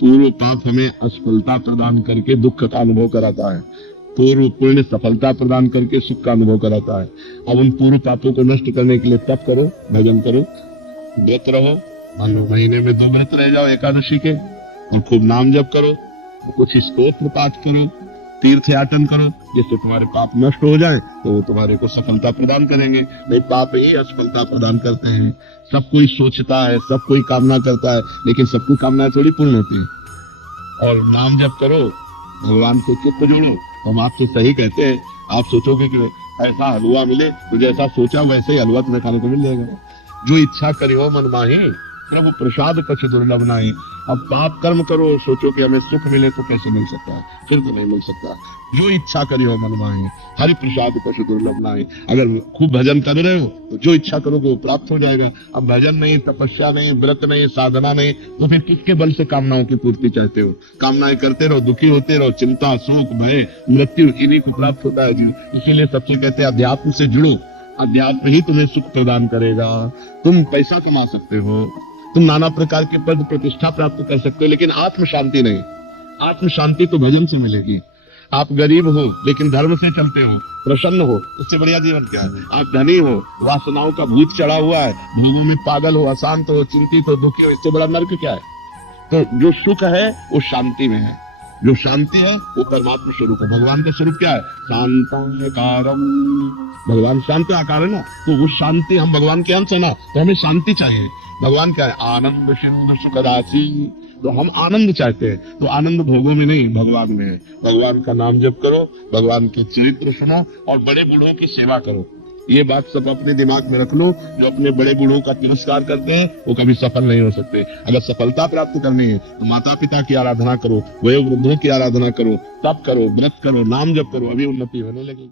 पूर्व पाप हमें असफलता प्रदान करके दुख का अनुभव कराता है, पूर्व पुण्य सफलता प्रदान करके सुख का अनुभव कराता है। अब उन पूर्व पापों को नष्ट करने के लिए तप करो, भजन करो, व्रत रहो, मान लो महीने में 2 व्रत रह जाओ एकादशी के, और खूब नाम जप करो, कुछ स्तोत्र पाठ करो, तीर्थ याटन करो, जिससे तुम्हारे पाप नष्ट हो जाए तो वो तुम्हारे को सफलता प्रदान करेंगे। नहीं, पाप ही असफलता प्रदान करते हैं। सब कोई सोचता है, सब कोई कामना करता है, लेकिन सबकी कामनाएं थोड़ी पूर्ण होती है। और नाम जप करो, भगवान से चित्त जोड़ो। हम आपसे सही कहते हैं, आप सोचोगे कि ऐसा हलवा मिले, तो जैसा सोचा वैसे ही हलवा तुम्हें खाने को मिल जाएगा। जो इच्छा करी हो मन माही, प्रभु प्रसाद कछ दुर्लभ नाही। अब पाप कर्म करो, सोचो कि हमें सुख मिले, तो कैसे मिल सकता है? फिर तो नहीं मिल सकता। जो इच्छा करी हो मन माही, हरि प्रसाद कछ दुर्लभ नाही। अगर खूब भजन कर रहे हो तो जो इच्छा करोगे वो प्राप्त हो जाएगा। अब भजन नहीं, तपस्या नहीं, व्रत नहीं, साधना नहीं, तो फिर किसके बल से कामनाओं की पूर्ति चाहते हो? कामनाएं करते रहो, दुखी होते रहो, चिंता, शोक, भय, मृत्यु इन्हीं को प्राप्त होता है जीव। इसीलिए सबसे कहते हैं अध्यात्म से जुड़ो, अध्यात्म ही तुम्हें सुख प्रदान करेगा। तुम पैसा कमा सकते हो, तुम नाना प्रकार के पद प्रतिष्ठा प्राप्त कर सकते हो, लेकिन आत्म शांति नहीं। आत्म शांति तो भजन से मिलेगी। आप गरीब हो लेकिन धर्म से चलते हो, प्रसन्न हो, उससे बढ़िया जीवन क्या है? आप धनी हो, वासनाओं का भूत चढ़ा हुआ है, भोगों में पागल हो, अशांत हो, चिंतित हो, दुखी हो, इससे बड़ा नर्क क्या है? तो जो सुख है वो शांति में है, जो शांति है वो परमात्मा स्वरूप है। भगवान का स्वरूप क्या है? शांताकारम। भगवान शांत आकार है ना, तो वो शांति, हम भगवान के अंश है ना, तो हमें शांति चाहिए। भगवान क्या है? आनंद सिंधु सुखदासी। तो हम आनंद चाहते हैं, तो आनंद भोगों में नहीं, भगवान में है। भगवान का नाम जप करो, भगवान के चरित्र सुनो, और बड़े बूढ़ों की सेवा करो। ये बात सब अपने दिमाग में रख लो। जो अपने बड़े बूढ़ों का तिरस्कार करते हैं वो कभी सफल नहीं हो सकते। अगर सफलता प्राप्त करनी है तो माता पिता की आराधना करो, वयोवृद्धों की आराधना करो, तप करो, व्रत करो, नाम जप करो, अभी उन्नति होने लगेगी।